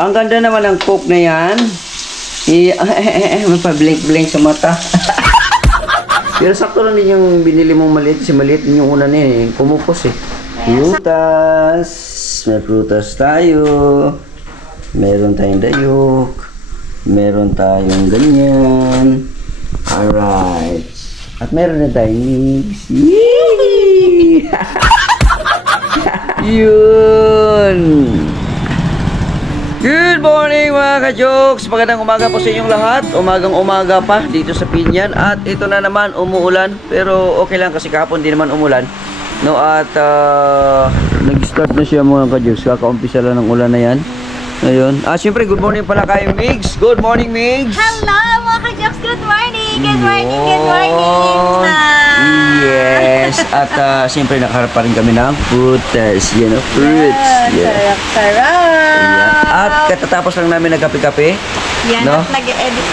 Ang ganda naman ng coke na yan. Mapablink-blink sa mata. Pero sakto lang din yung binili mong maliit. Kasi maliit din yung una na yun. Kumupos eh. Prutas. May prutas tayo. Meron tayong dayok. Meron tayong ganyan. Alright. At meron na tayong mix. Yee! Yun! Good morning mga ka-jokes! Magandang umaga po sa inyong lahat. Umagang umaga pa dito sa Pinyan. At ito na naman, umuulan. Pero okay lang kasi kahapon di naman umulan. No, at nag-start na siya mga ka-jokes. Kakaumpisa lang ng ulan na yan. Ngayon. Siyempre, good morning pala kay Migs. Good morning, Migs! Hello mga ka-jokes! Good morning! Good morning! Good morning! Yes! At siyempre, nakaharap pa rin kami ng fruits. Yan o, fruits. Yes, sarap! At katatapos lang namin nagkape-kape. Yan, no? at nag-edit.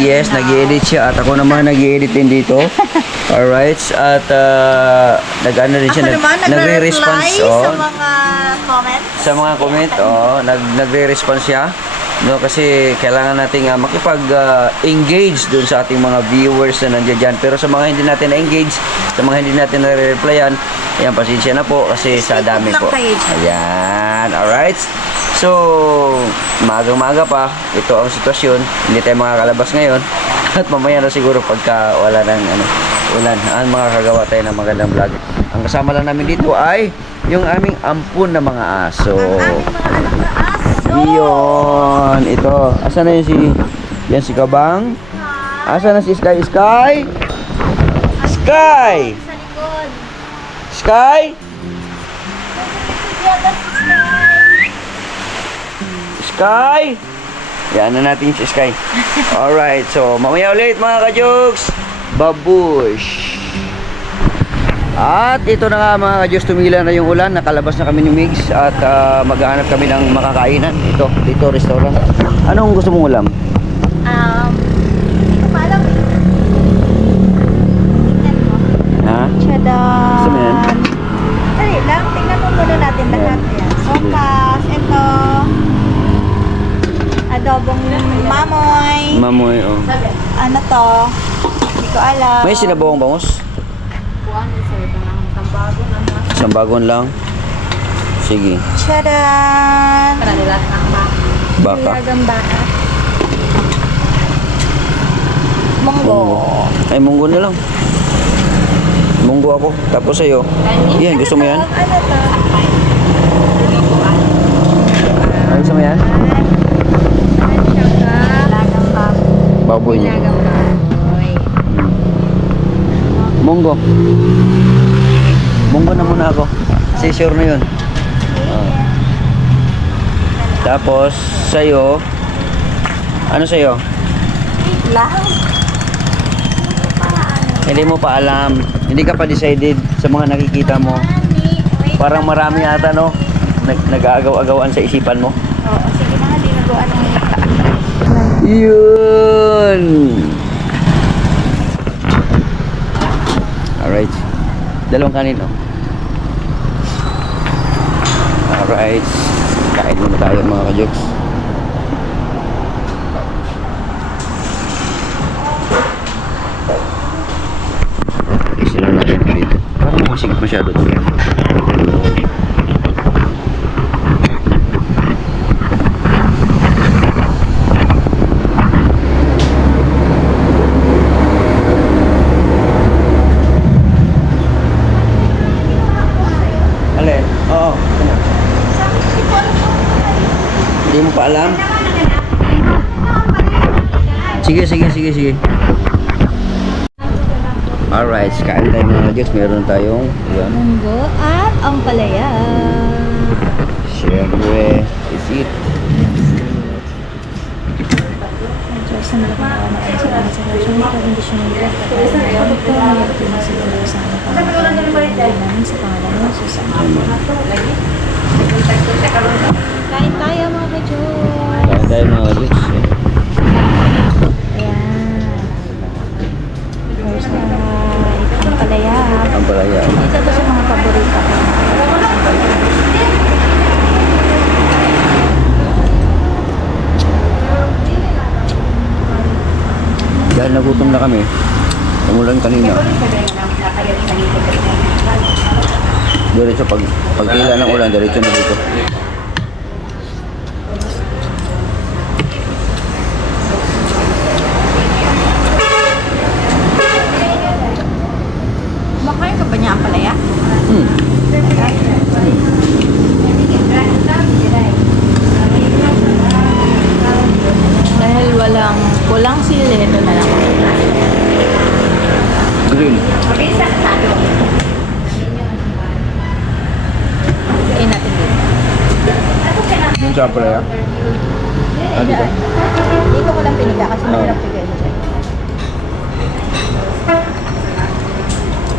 Yes, nag-edit siya. At ako naman nag-edit din dito. Alright. At nag-ano rin siya. Ako naman, nagre-response. sa mga comments. Sa mga comment, nagre-response siya. No, kasi kailangan nating makipag-engage dun sa ating mga viewers na nandiyan dyan. Pero sa mga hindi natin na-engage, sa mga hindi natin na-replyan, ayan, pasensya na po kasi sa dami po. Ayan, alright. So, magang-maga pa, ito ang sitwasyon. Hindi tayo makakalabas ngayon. At mamaya na siguro pagka wala ng ulan, makakagawa tayo ng magandang vlog. Ang kasama lang namin dito ay yung aming ampun na mga aso. Ang aming mga anak na aso. Iyon, ito. Asa na yan si Kabang? Asa na si Sky? Sky? Sky! Sa likod. Sky? Sky? Yan na natin si Sky. Alright, so mamaya ulit mga ka-jokes. Babush! At ito na nga mga ka-jokes, tumila na yung ulan. Nakalabas na kami ni Migs at maghahanap kami ng makakainan. Dito, restaurant. Anong gusto mong ulam? Hindi ko pa alam. Tingnan mo. Ha? Tadaan! Gusto mo yan? Dali lang, tingnan mo muna natin lahat yan. Sopas, ito. Adobong mamoy. Mamoy, oh. Ano to? Hindi ko alam. May sinabawang bangus? Isang bagon lang. Sige. Tadaan! Baka. Nilagang baka. Munggo. Ay, munggo na lang. Munggo ako. Tapos sa'yo. Yan, gusto mo yan? Ano to? Ay, gusto mo yan? Nilagang baboy. Baboy niya. Nilagang baboy. Munggo. Munggo na muna ako. Kasi sure na yun. Tapos, sa'yo. Ano sa'yo? Lang. Hindi mo pa alam. Hindi ka pa decided sa mga nakikita mo. Parang marami ata, no? Nag-aagaw-agawaan sa isipan mo. Oo, sige na nga, dinaguan ng Yun! Alright. Dalawang kanin, oh. Alright. Kain muna tayo mga ka-jokes. Isa lang natin dito. Parang masigit masyado ito. Alin? Oo. Hindi mo pa alam? Sige. Alright, kain tayo mga Diyos. Meron tayong munggo at ampalaya. Siyempre, is it? Diyos na malaking na sa mga sa kasyon ng kondisyon ng Diyos at ang ngayon ito na yung pinasigaw sa mga pangalaman namin sa pangalan ng Jesus. Kain tayo mga ka-Diyos. Kain tayo mga Diyos. Ayan. First na ampalaya. Ampalaya. Isa to sa mga paborito ko. dahil nagutom na kami, umulan kanina. Diretso pagtila ng ulan, diretso na dito. Kumakain ka ba niya ang palaya? Dahil walang sili, ito na lang. Grill. Kain natin dito. Yung sa palaya. Ah, dito. Dito ko lang piniga kasi mahirap bigay mo siya.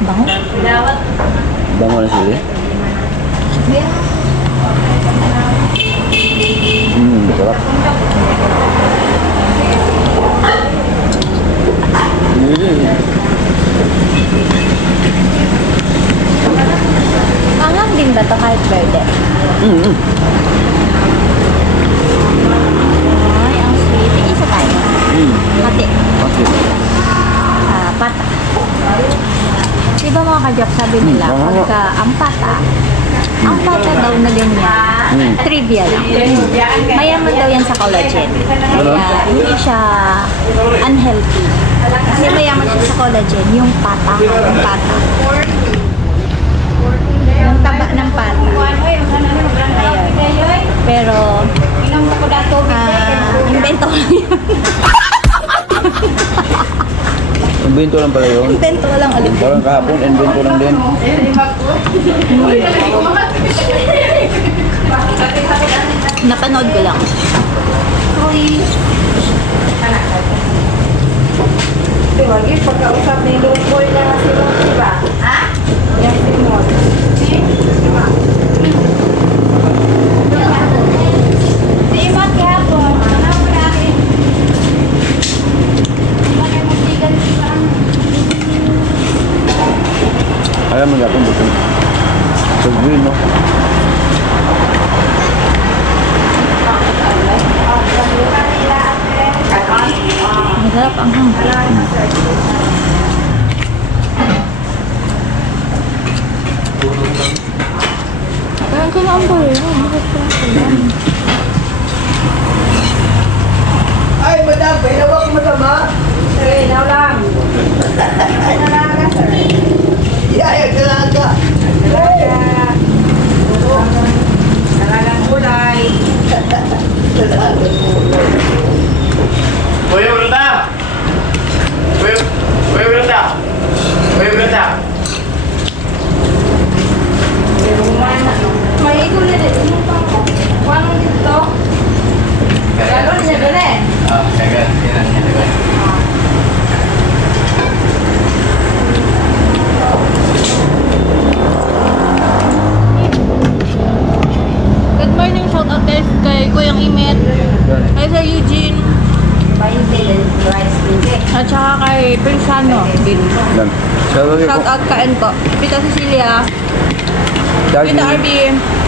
Bango? Bango na sili. Sarap. Angang din ba ito kahit verde? Ay, ang sweet. Isa tayo. Hati. Okay. Pata. Diba mga kajak, sabi nila, pagka ang pata daw na ganyan, trivia lang. Mayaman daw yan sa collagen. Kaya hindi siya unhealthy. Kasi mayaman siya sa collagen, yung pata. Yung taba ng pata. Ayun. Pero, invento ko lang yun. Invento lang pala yun. Invento ko lang ulit. Parang kahapon, invento lang din. Napanood ko lang. Lagi, pagkausap ni Lungboy na si Mon, di ba? Ha? Yan si Mon. Si Imat kahapon. Ano mo natin? Bakit mo tigan si Imat? Alam mo gapon buto. So green, no? Masarap ang hang. Kaya ko na ang bari. Ay, madam, pinawak mo sama? Sige, now lang. Nalaga, sir. Yeah, nalaga. Nalagang kulay. Kuya Brenda! Kuya Brenda! Kuya Brenda! May ikaw na din. Wanong dito? Gano'n niya doon eh. Ah, kaya yan ang nilagay. Good morning, shout out guys kay Kuyang Imet, kay Sir Eugene, at saka kay Prinsano din. Yan. So, Shout out kain po. Tita Cecilia, Tita RB,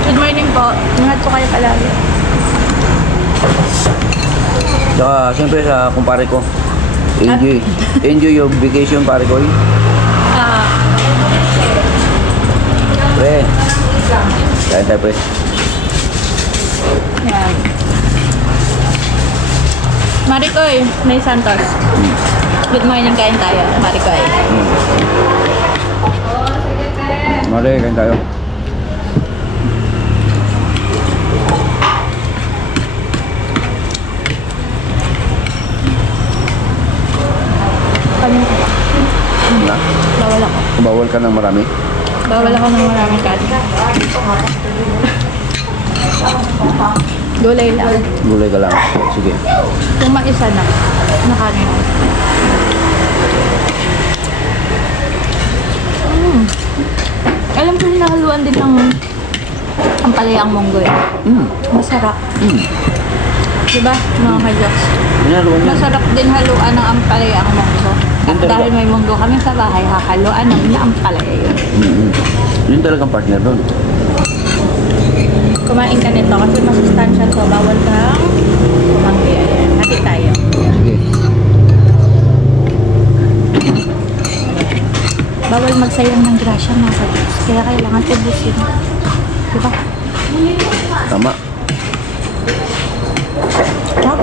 good morning po. Ingat po kayo palagi. Saka, siyempre sa kumpare ko. Enjoy your vacation, pare ko. Ah, Pre. Kain tayo, pre. yan. Maricoy, May Santos. Good morning, kain tayo. Maricoy. Mare, kain tayo. Kanin ko. Na? Bawal ako. Bawal ka ng marami? Bawal ako ng maraming kanin. Gulay lang. Gulay ka lang. Sige. Kung maisa na, nakanin. Alam ko hinahaluan din ng ang palayang monggoy. Masarap. Diba, mga kajoks? Inaluan yan. Masarap din haluan ng ampalaya ang monggo. At Yun talaga. dahil may monggo kami sa bahay, hakaluan namin na ampalaya yun. Yun talagang partner doon. Kumain ka nito kasi masustansya to. Bawal kang kumanggi. Ayan, hati tayo. Sige. bawal magsayang ng grasya mga ka-Diyos. Kaya kailangan ubusin. Diba? Tama. No?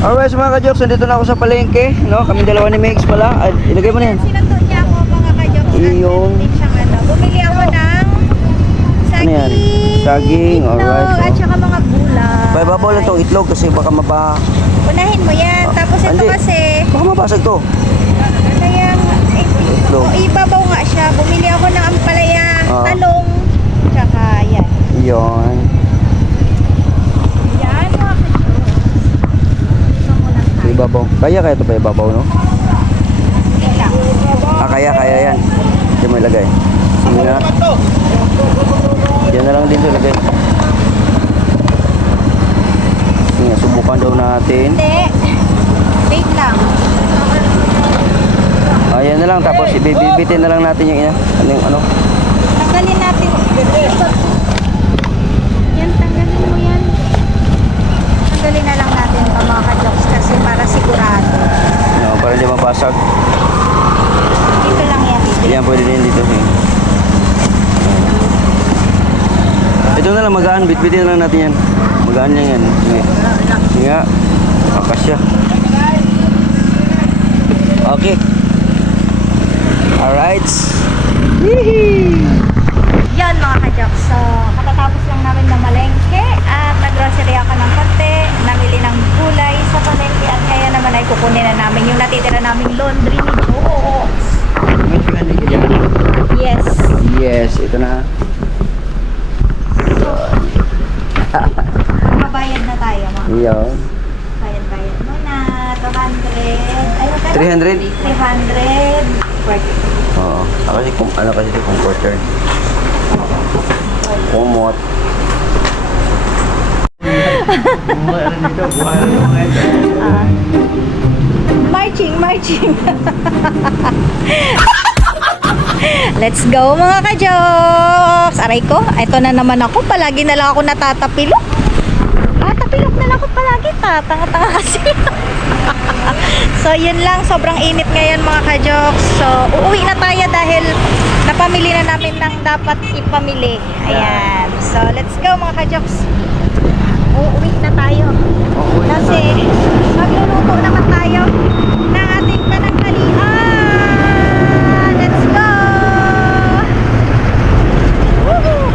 Alright mga ka-jokes, nandito na ako sa palengke, no? Kami dalawa ni Megs pala. Ay, ilagay mo na yan. Sinuto niya ako mga ka-Diyos. Iyong. Bumili ako ng Ano yan? saging, Saging, itlog, alright. at saka mga gulay. Babaw lang tong itlog kasi baka Unahin mo yan. Tapos ito Hindi. kasi, baka mabasag to. kaya Itlog. ibabaw nga siya. Bumili ako ng ampalaya, Ah. talong, tsaka yan. Yon. Yan mga ka-Diyos. Ito mo lang tayo. Ibabaw. Kaya ito pa ibabaw, no? Wala. Kaya yan. Hindi mo ilagay. Sige na. Yan na lang dito ilagay. Sige nga, subukan daw natin. Hindi. Wait lang. Ayan na lang, tapos ibibitin na lang natin yung ano. Tanggalin natin. Yan, tanggalin mo yan. Tanggalin na lang natin ito mga ka-Jokes kasi para sigurado. No, para hindi mabasag. Dito lang yan. Dito. Yan, pwede din dito. Eh. Ito na lang, magaan. Bitbitin na lang natin yan. Magaan lang yan. Sige. Sige nga. Akasya. Okay. Alright. Yan mga ka-Jokes. So, katatapos lang namin na malengke at nag-grocery ako ng konti. Namili ng gulay sa palengke at kaya naman ay kukunin na namin yung natitira naming laundry ni Jokes. Yes. Yes, ito na. Mabayad na tayo mga. Iyon. Bayad muna. 200. Ayun ka 300? 300. Oo. Ano kasi ito, comforter. Kumot. Marching. Let's go mga ka-Jokes. Aray ko, ito na naman ako. Palagi na lang ako natatapilok. Tatapilok na lang ako palagi. Tanga-tanga kasi. So yun lang, sobrang init ngayon mga ka-Jokes. So uuwi na tayo dahil napamili na namin ng dapat ipamili. Ayan. So let's go mga ka-Jokes. Uuwi na tayo. Kasi magluluto naman tayo ng ating pananghalian. Let's go! Woohoo!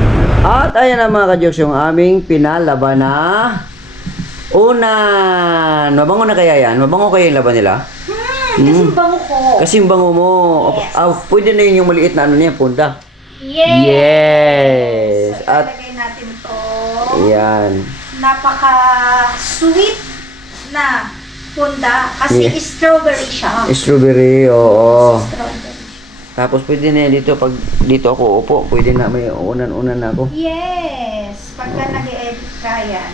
At ayan na mga ka-jokes, yung aming pinalaban na unan. Mabango na kaya yan? Mabango kaya yung laban nila? Kasi bango ko. Kasi yung bango mo. Yes. Pwede na yun yung maliit na ano niya, punda. Yes! Yes! So, At ilalagay natin to. yan. Napaka-sweet na punda kasi Yeah. strawberry siya. Strawberry, oo. Strawberry. Tapos pwede na yan dito, pag dito ako upo, pwede na may unan-unan na ako. Yes! Pagka nag-edit ka yan.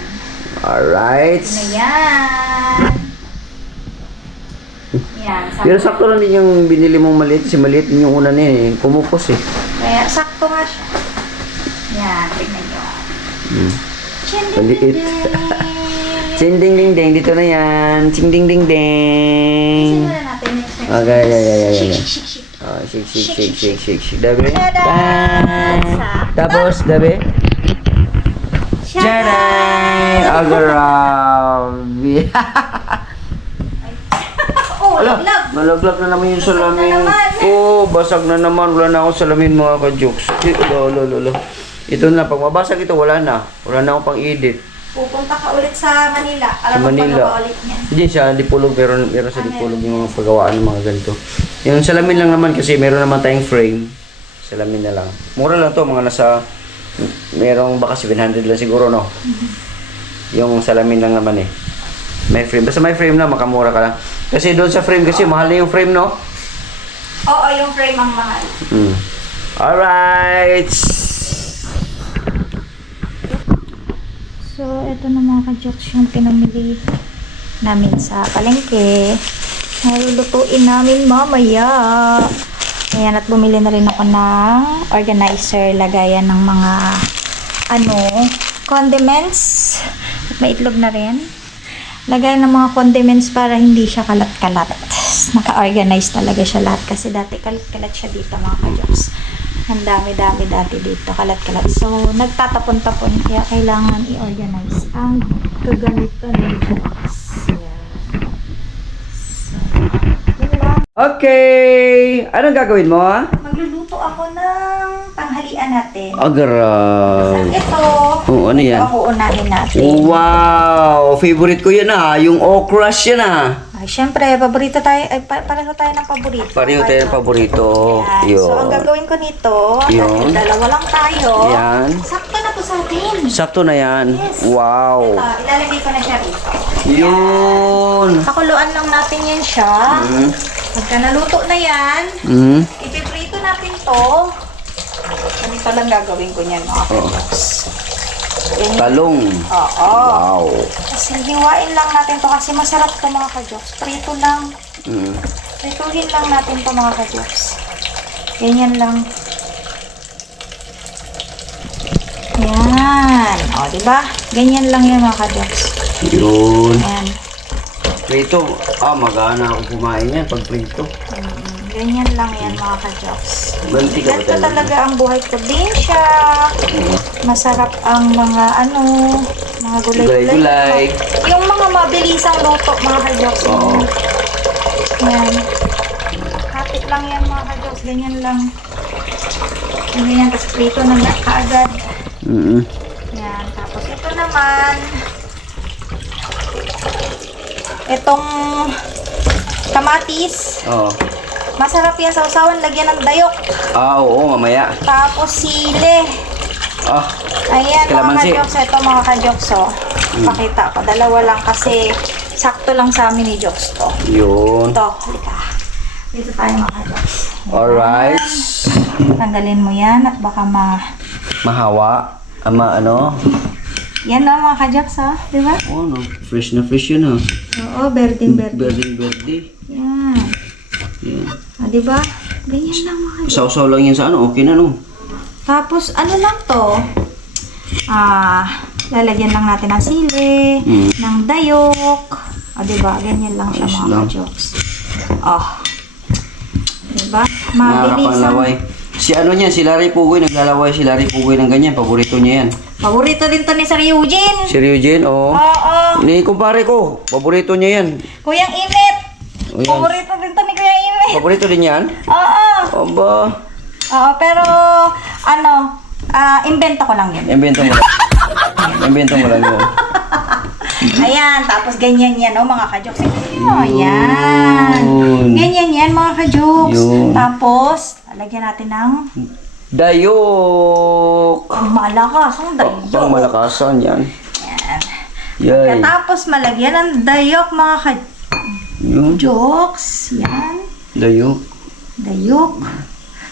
Alright. Na yan. Yan. Pero sakto lang din yung binili mong maliit, kasi maliit din yung unan niya eh. Kumupos eh. Kaya sakto nga siya. Yan. Tignan nyo. Maliit. Ching ding ding ding, dito na yan. Ching ding ding ding. Simulan natin next. Okay, yeah. Shake. Oh, shake. Dabi. Tada! Bang! Tapos, dabi. Tcharam! Agarabi. Oh, Ala, love. malaglag na naman yung salamin. Basag na naman. Oh, basag na naman. Wala na akong salamin mga ka-jokes. Lolo. Ito na, pag mabasag ito, wala na. Wala na akong pang-edit. Pupunta ka ulit sa Manila. Alam Sa mo Manila. pagawa ulit niyan. Hindi siya dipulog, meron sa dipulog yung mga paggawaan ng mga ganito. Yung salamin lang naman kasi meron naman tayong frame. Salamin na lang. Mura lang to, mga nasa merong baka 700 lang siguro, no? Yung salamin lang naman eh. May frame. Basta may frame na, makamura ka lang. Kasi doon sa frame kasi, mahal na yung frame, no? Oo, yung frame ang mahal. Alright! So, ito na mga ka-jokes yung pinamili namin sa palengke. Nalulutuin namin mamaya. Ayan, at bumili na rin ako ng organizer, lagayan ng mga condiments. At may itlog na rin. Lagayan ng mga condiments para hindi siya kalat-kalat. Naka-organize talaga siya lahat kasi dati kalat-kalat siya dito mga ka-jokes. Ang dami-dami dati dito, kalat-kalat. So, nagtatapon-tapon kaya kailangan i-organize ang kaganito nito. Okay! Anong gagawin mo, ha? Magluluto ako ng tanghalian natin. Agaraw. Ito, Oh, ano yan? ito ako unahin natin. Wow! Favorite ko yan, ha? Yung okra yan, ha? Ay, syempre, paborito tayo, pareho tayo ng paborito. Pareho tayo ng paborito. Ayan. Yun. So, ang gagawin ko nito, Yun. dahil dalawa lang tayo. Yan. Sakto na to sa atin. Sakto na yan. Yes. Wow. Ito, ilalagay ko na siya rito. Yun. Pakuluan lang natin yan siya. Pagka naluto na yan, ipiprito natin to. Ganito lang gagawin ko niyan, mga ka-jokes. Ganyan. Talong. Oo. Wow. Kasi hiwain lang natin to kasi masarap to mga ka-jokes. Prito lang. Prituhin lang natin to mga ka-jokes. Ganyan lang. Yan. O, diba? Ganyan lang yan mga ka-jokes. Yun. Yan. Prito. Magana ako kumain yan pag prito. Ganyan lang yan mga ka-jokes. Banti ka ba Ganito talaga? talaga ang buhay probinsya. Masarap ang mga mga gulay-gulay. Gulay-gulay. Yung mga mabilisang luto mga ka-jokes. Oo. Yan. Hapit lang yan mga ka-jokes. Ganyan lang. Ganyan. Tapos prito na kaagad. Yan. Tapos ito naman. Itong kamatis. Oo. Masarap yan sa usawan. Lagyan ng dayok. Oo, mamaya. Tapos sili. Ayan mga Kalamansi. ka-jokes. Ito mga ka-jokes. Pakita ko. Dalawa lang kasi sakto lang sa amin ni jokes to. Yun. Ito. Halika. Dito tayo mga ka-jokes. Alright. Tanggalin mo yan at baka Mahawa. Yan na mga ka-jokes di ba? Oh, no. Fresh na fresh yun, ha? Oo, berding-berding. Berde. Yan. Yan. Di ba? Ganyan lang mga ka-jokes. Sausaw lang yan sa okay na, no? Tapos ano lang to? Lalagyan lang natin ng sili, ng dayok. Di ba? Ganyan lang siya Ayos mga lang. ka-jokes. Di ba? Mabilis ang... Nakakapanlaway. Si si Larry Pugoy, naglalaway si Larry Pugoy ng ganyan. Paborito niya yan. Paborito din to ni Sir Eugene. Si Eugene, oo. Oo. Ni kumpare ko, paborito niya yan. Kuyang Imit. O yan. Paborito din to ni Kuya Imit. Paborito din yan? Oo. Aba. Oo, pero invento ko lang yun. Invento mo lang. Invento mo lang yun. Ayan, tapos ganyan yan, mga ka-jokes. Yan. Ganyan yan, mga ka-jokes. Yun. Tapos, lagyan natin ng Dayok. malakas. Ang dayok. Pang malakasan yan. Yan. Yay. Tapos, malagyan ng dayok, mga Yun. ka-jokes. Yan. Dayok. Dayok.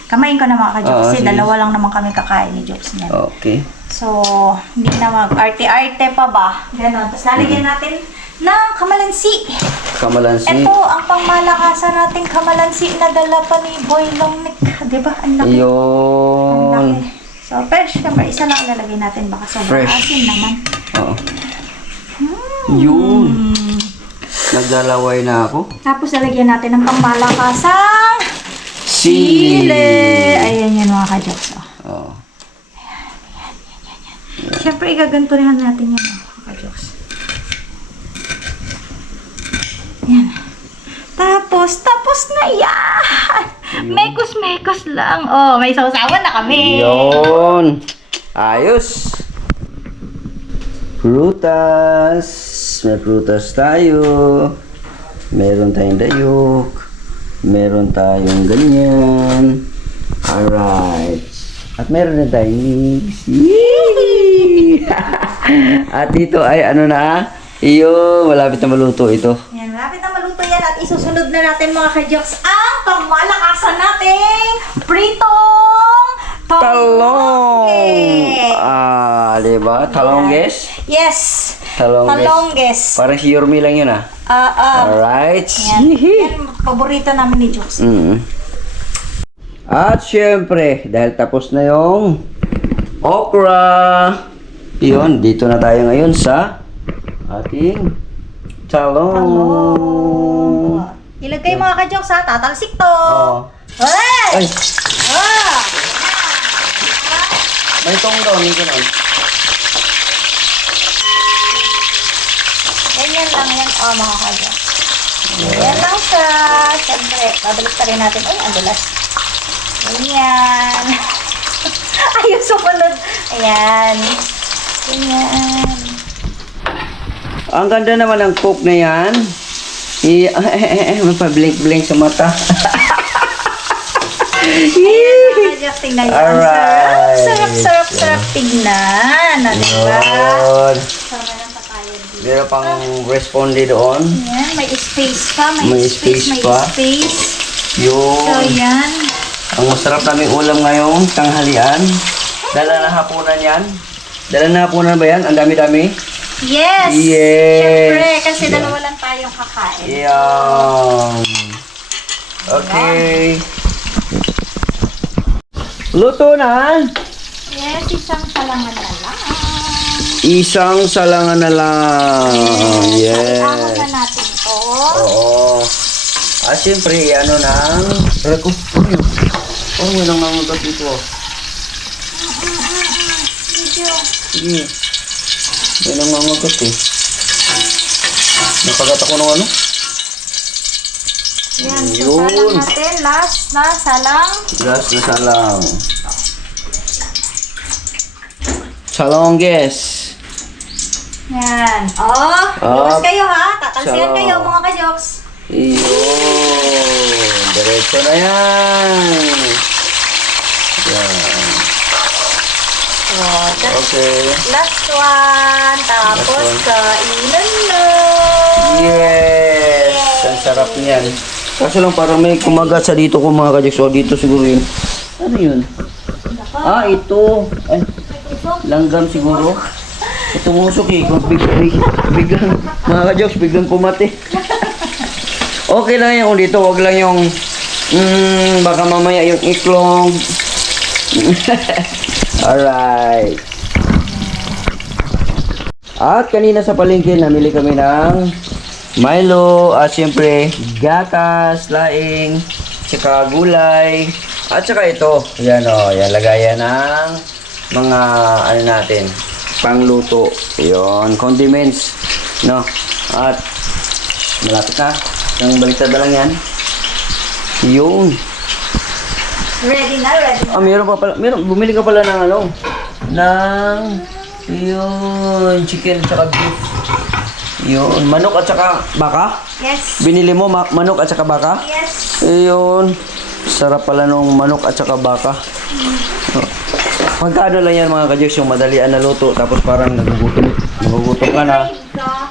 Kamain ko na mga ka-jokes. Kasi sige. dalawa lang naman kami kakain ni jokes niyan. Okay. So, hindi na mag-arte-arte pa ba? Ganon. Tapos lalagyan natin ng kamalansi. Kamalansi. Ito, ang pangmalakasan nating kamalansi na dala pa ni Boy Longnick. Diba? Ang laki. Ang Yun. laki. So, fresh. Siyempre, isa lang ilalagay natin. Baka sobrang Fresh. asin naman. Oo. Yun. Naglalaway na ako. Tapos, lalagyan natin ng pangmalakasang Sili. Ayan yan mga ka-jokes. Oo. Siyempre, igagantulihan natin yan mga ka-jokes. Yan. Tapos na yan. Mekos lang. Oh, may sausawan na kami. Yun. Ayos. Prutas. May prutas tayo. Meron tayong dayok. Meron tayong ganyan. Alright. At meron na tayong mix. Yee! At dito ay ano na? Iyo, malapit na maluto ito. Yan, malapit na maluto yan at isusunod na natin mga ka-jokes ang pangmalakasan nating pritong Talong! talongges. Diba? Talongges? Yes. Talongges. Talongges. Parang si Yormi lang yun Alright. Yan. Yan, paborito namin ni Jokes. At syempre, dahil tapos na yung okra. Yun, dito na tayo ngayon sa ating talong. Ilag kayo mga ka-jokes ha, tatalsik to. Oo. Hey! Ay, Ah! may tong daw, may ganun. Ganyan lang yan, mga ka-jokes. Ganyan lang siya. Siyempre, babalik pa rin natin. Ay, ang dulas. Ganyan. Ayun, sumunod. Ayan. Ganyan. Ang ganda naman ng cook na yan. Mapablink-blink sa mata. Ayan, tingnan nyo. Ang Alright. sarap tignan. Diba? Yun. Sama ng papayad dito. Meron pang responde doon. Ayan, may space pa. May space pa. space. So, Yun. yan. Ang masarap naming ulam ngayong tanghalian. Dala na hapunan yan. Dala na hapunan ba yan? Ang dami-dami. Yes! Yes! Siyempre, kasi dalawa lang tayong kakain. Yan. Okay. Luto na. Yes, isang salangan na lang. Isang salangan na lang. Yes. Iangat na natin to. Oo. Siyempre, ano nang... Reko, ano yun? Oh, may nangangagat dito. Video. Sige. May nangangagat eh. Nakagat ako ng ano? Yan, so Yun. salang natin. Last na salang. Gas na salang. Salongges. Yan. Oh, luwas kayo ha. Tatalsiyan Salang. kayo mga ka-jokes. Iyon. Diretso na yan. Yan. So, Okay. last one. Tapos Last one. kainan na. Yes! Ang sarap niyan. Kaso lang parang may kumagat sa dito ko mga kajik. So dito siguro yun. Ano yun? Ito. Ay, langgam siguro. Ito musok eh. Kung biglang, mga kajoks, biglang kumati. Okay lang yan kung dito. Huwag lang yung, baka mamaya yung iklong. Alright. At kanina sa palengke, namili kami ng Milo, at siyempre gatas, laing, tsaka gulay, at tsaka ito. Yan o, yan lagayan ng mga ano natin, pangluto. Yon, condiments, no? At malapit na. Ang baliktad na lang yan. Yun. Ready na, ready na. Meron pa pala, bumili ka pala ng ano, ng, yun, chicken at saka beef. Yun, manok at saka baka. Yes. Binili mo manok at saka baka? Yes. Ayun. Sarap pala nung manok at saka baka. Magkano lang yan mga kajoks, yung madalian na luto, tapos parang nagugutom ka na.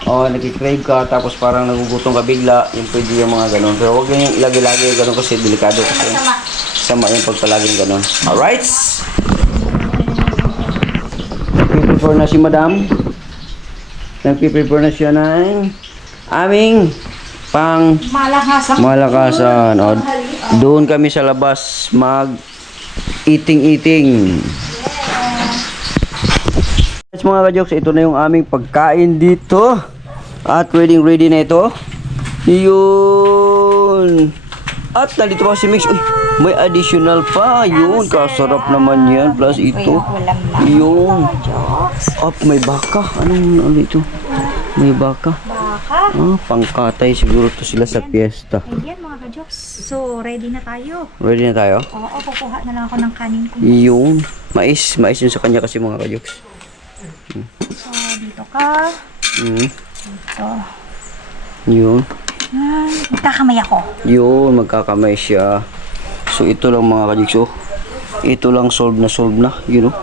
Nagkikrave ka, tapos parang nagugutom ka bigla, yung pwede yung mga ganun. Pero huwag yung lagi-lagi ganun kasi delikado kasi sama yung pagpalaging ganun. Alright? Nagpiprepare na si madam. Nagpiprepare na siya ng aming pang malakasan. Doon kami sa labas mag eating. Yes, mga ka-jokes, ito na yung aming pagkain dito. At ready na ito. Yun. At nandito pa si Mix. Uy, may additional pa. Yun, kasarap naman yan. Plus ito. Yun. May baka. Ano ito? May baka. Pangkatay siguro to sila sa piyesta. Ayan mga ka-jokes. So, ready na tayo. Ready na tayo? Oo, kukuha na lang ako ng kanin ko. Yun. Mais yun sa kanya kasi mga ka-jokes. So, dito ka. Dito. Yun. Magkakamay ako. Yun, magkakamay siya. So ito lang mga ka-jokes. Ito lang solve na. You know?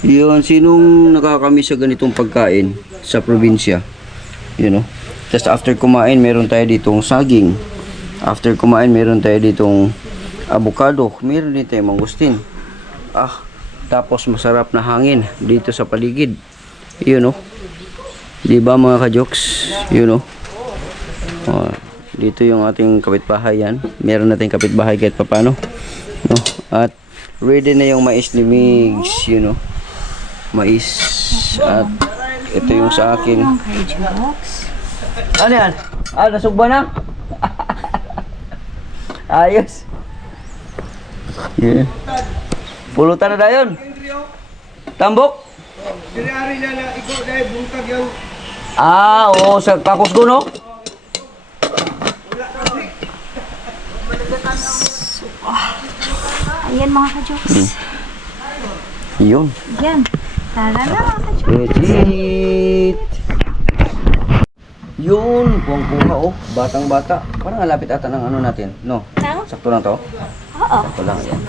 Yun, sinong nakakamiss sa ganitong pagkain sa probinsya? You know? Just after kumain, meron tayo ditong saging. After kumain, meron tayo ditong avocado. Meron din tayo mangustin. Tapos masarap na hangin dito sa paligid. You know? Diba mga ka-jokes? You know? Dito yung ating kapitbahay yan. Meron nating kapitbahay kahit papano. No? At ready na yung mais ni Migs, you know? Mais. At ito yung sa akin. Ano yan? Nasugba na? Ayos. Yeah. Pulutan na na yun. Tambok? Sinaari na na ikaw dahil buntag yung Oo, sa kakusgo, no? Ayan mga ka-jokes. Yun. Yan. Tara na mga ka-jokes. Legit. Yun, kuwang-kuha oh. Batang-bata. Parang malapit ata ng ano natin. No? Now? Sakto lang to? Oo. Sakto lang. Yan.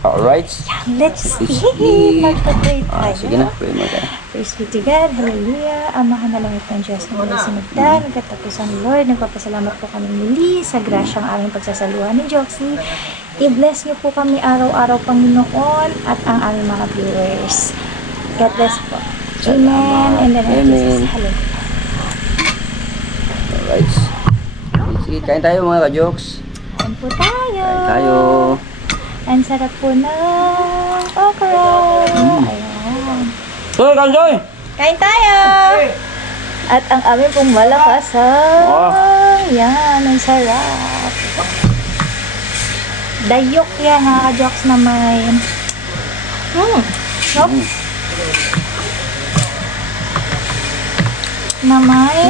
Alright. Let's Let's eat. eat. Magpa-pray tayo. Sige na. Pwede mo tayo. Praise be to God. Hallelujah. Amahan na langit ng Diyos na mula sinagdan. Nagkatapos ang Lord. Nagpapasalamat po kami muli sa grasyang aming pagsasaluhan ni Joxy. I-bless niyo po kami araw-araw, Panginoon, at ang aming mga viewers. God bless po. Amen. And then Amen. Jesus. Hallelujah. Alright. Let's eat. Kain tayo mga ka-jokes. Kain po tayo. Kain tayo. Ang sarap po ng okra. Ayan. Soy, Kansoy! Kain tayo! At ang aming pong malakasan. Yan, ang sarap. Dayok yan, mga ka-jokes na may... Sarap. Na may...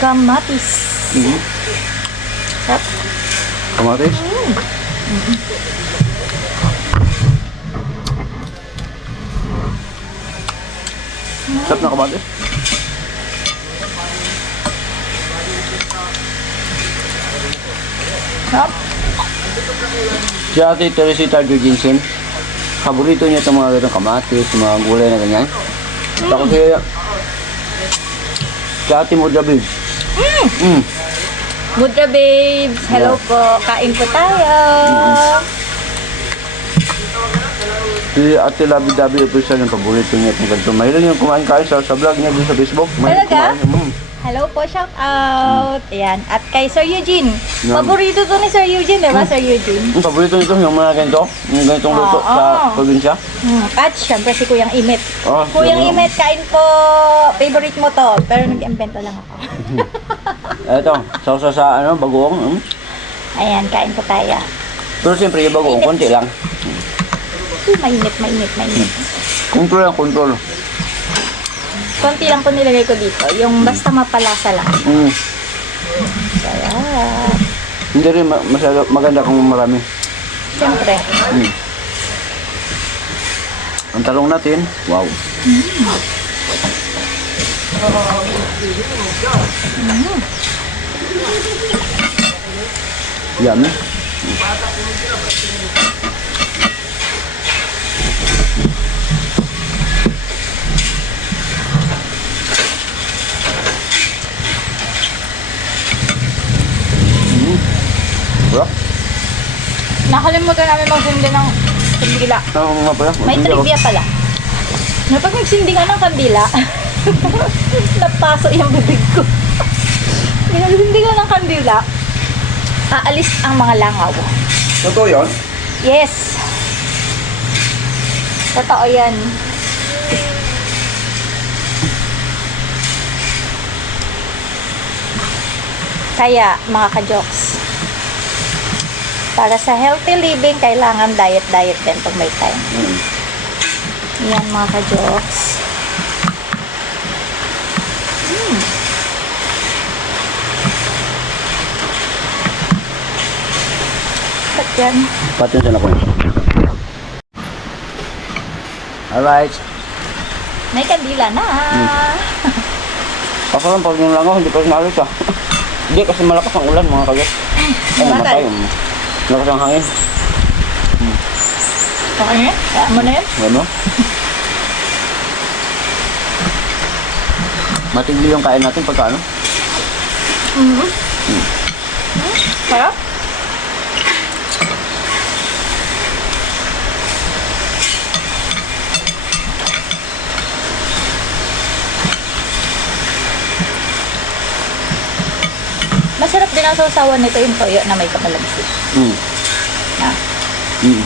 kamatis. Sarap. Kamatis? Sarap na kamatis? Sarap. Si Ate Teresita Gurginsen, paborito niya itong mga ganong kamatis, mga gulay na ganyan. Tapos si Ate Mudabil. Mudra babes, hello po. Kain po tayo. Si Ate Labi Dabi Official yung paborito niya itong ganito. Mahilig yung kumain kain sa vlog niya dun sa Facebook. Mahilig Talaga? kumain. Hello po, shout out. Ayan. At kay Sir Eugene. Yan. Paborito to ni Sir Eugene, di ba, Sir Eugene? Ang paborito nito yung mga ganito, yung ganitong luto sa probinsya. At syempre si Kuyang Imit. Oh, Kuyang yun. Imit, kain po. Favorite mo to. Pero nag-invento lang ako. Ito, sausa sa ano, bagoong. Ayan, kain po tayo. Pero siyempre yung bagoong, konti lang. Mainit, mainit, mainit. Kontrol lang, kontrol. Konti lang po nilagay ko dito. Yung basta mapalasa lang. Sarap. Hindi rin masyado maganda kung marami. Siyempre. Ang talong natin, wow. Yummy. Bro, Nakalimutan namin magsindi ng kandila. ano nga pala? May Hindi ako- trivia pala. Na pag nagsindi ka ng kandila, napaso yung bibig ko. Pag nagsindi ka ng kandila, aalis ang mga langaw. Totoo yun? Yes. Totoo yan. Kaya, mga ka-jokes, para sa healthy living, kailangan diet-diet din pag may time. Yan, mga ka-jokes. Ba't yan? Pati na ako. Alright. May kandila na. Kaso lang pag yung langaw, hindi pa rin naalis ah. Hindi kasi malakas ang ulan mga kagat. Ay, Malakas? namatay. Malakas ang hangin. Okay, kaya mo na yun. Ano? Matigil yung kain natin pagka ano? Kaya? Masarap din ang sausawan nito yung toyo na may kapalagsik. Mm. Ah. Mm.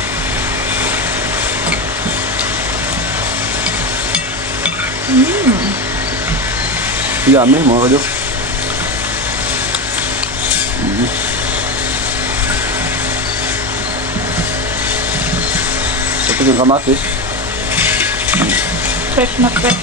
Yummy mga kadyo. Ito yung kamatis. Fresh na fresh.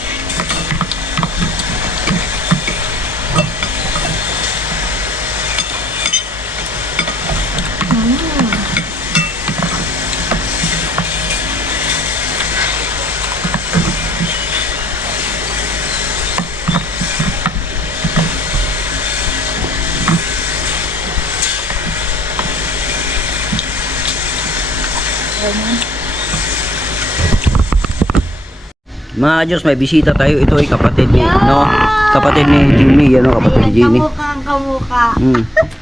Mga Diyos, may bisita tayo. Ito ay kapatid ni, no? Kapatid ni Jenny, yan o, kapatid ni Jenny. Kamukha.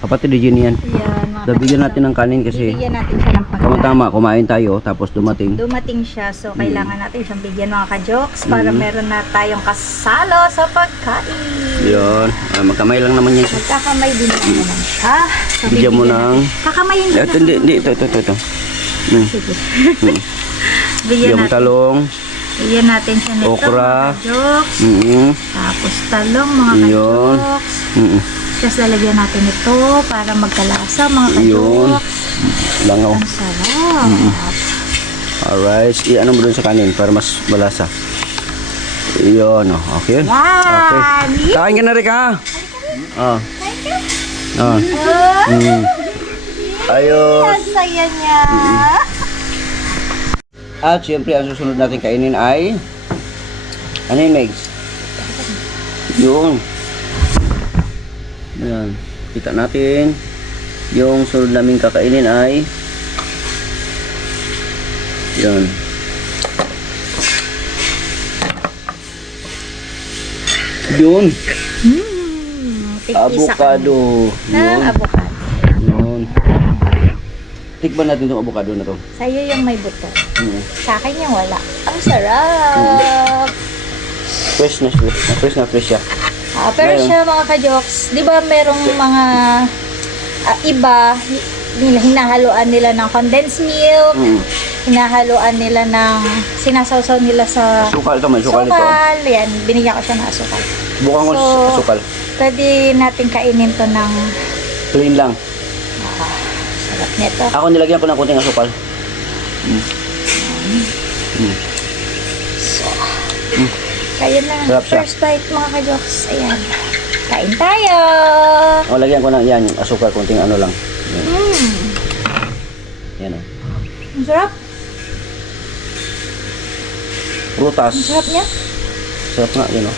Kapatid ni Jenny yan. Ayan, mga So, bigyan natin ng kanin kasi bibigyan natin siya ng pagkain. tama-tama, kumain tayo, tapos dumating. Dumating siya, so kailangan natin siyang bigyan mga ka-jokes para meron na tayong kasalo sa pagkain. Yun, magkamay lang naman yan siya. Magkakamay din naman siya. So, Bigyan mo bibigyan ng... natin. Kakamayin din Ito, hindi, ito. Sige. Bigyan Bigyan mo natin. talong. Bigyan natin siya nito Okra. mga ka-jokes. Tapos talong mga Yun. ka-jokes. Tapos lalagyan natin ito para magkalasa mga Yun. ka-jokes. Langaw. Ang sarap. Alright, i-ano mo dun sa kanin para mas malasa. Yun, oh. Okay. Yan! Okay. Kain ka na rin ka. Ah. Ah. Ayos. Ang saya niya. At syempre, ang susunod natin kainin ay ano yun, Megs? Yun. Ayan. Kita natin. Yung sunod namin kakainin ay yun. Yun. Tig-isa Avocado. kami ng Yun. avocado. Yun. Tikman natin itong avocado na to. Sa'yo yung may buto. Mm. Sa akin yung wala. Ang sarap! Fresh na fresh. Fresh na fresh siya. Pero Ngayon. siya mga ka-jokes, di ba merong mga iba, hinahaluan nila ng condensed milk, hinahaluan nila ng, sinasawsaw nila sa Sukal ito, may sukal ito. sukal. Yan, binigyan ko siya ng asukal. Bukan ko So, sa sukal. Pwede natin kainin to ng Plain lang. sarap nito. Ako nilagyan ko ng kunting asukal. Kaya na, Sarap siya. first bite mga ka-jokes. Ayan. Kain tayo! O, lagyan ko ng yan, yung asukal, kunting ano lang. Yan, yan o. Ang sarap. Prutas. Ang sarap niya. Sarap nga, yan o.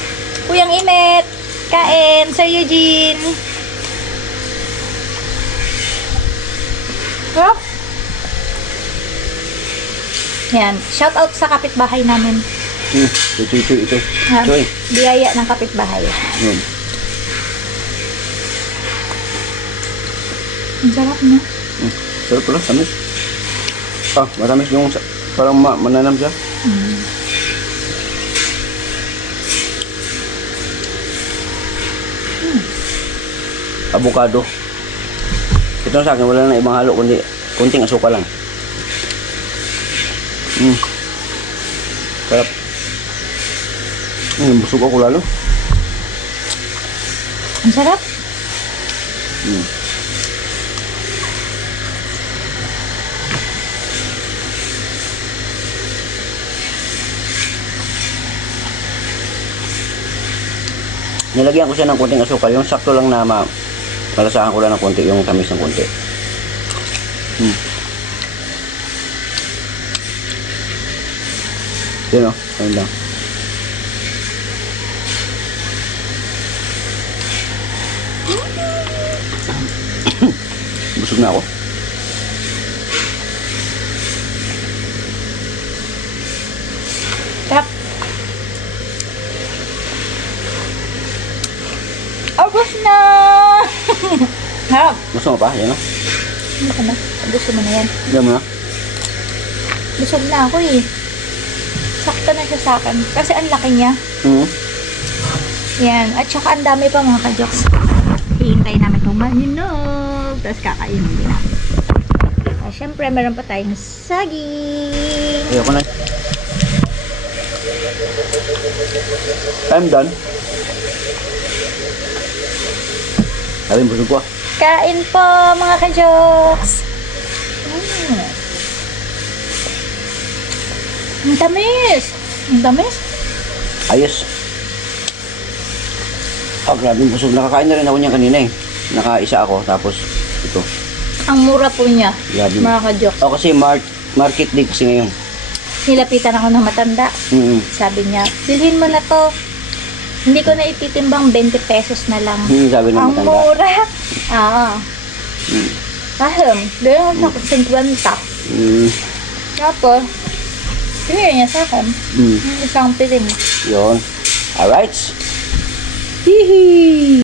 Kuyang Imet, kain, Sir Eugene. Sarap. Yan, shout out sa kapitbahay namin. Ito. Ha, Choy. biyaya ng kapitbahay. Yun. Ang sarap na. Sarap pala, tamis. Ah, matamis yung, parang mananam siya. Avocado. Ito sa akin, wala na ibang halo, kundi kunting asukal lang. Sarap. Busog ako lalo. Ang sarap. Nilagyan ko siya ng kunting asukal. Yung sakto lang na malasahan ko lang ng konti. Yung tamis ng konti. Yun o. Ayun lang. Busog na ako. pa? Yan o. Ano ka na? Gusto mo na yan. Yan mo na. Busog na ako eh. Sakto na siya sa akin. Kasi ang laki niya. Hmm. Yan. At saka ang dami pa mga ka-jokes. Hihintay namin itong mahinog. Tapos kakainin din namin. Siyempre, meron pa tayong saging. Ayoko na. I'm done. Sabi, busog ko ah. Kain po mga ka-jokes. Ang tamis. Ang tamis. Ayos. Oh, grabe busog. Nakakain na rin ako niya kanina eh. Nakaisa ako, tapos ito. Ang mura po niya, Grabe. mga ka-jokes. O kasi market day kasi ngayon. Nilapitan ako ng matanda. Sabi niya, bilhin mo na to. Hindi ko na ititimbang 20 pesos na lang. Sabi ng Ang matanda. mura. Oo. Kahit, doon ako sa 50. Tapos, pinili niya sa akin. Isang piling. Yun. Alright. Hihi!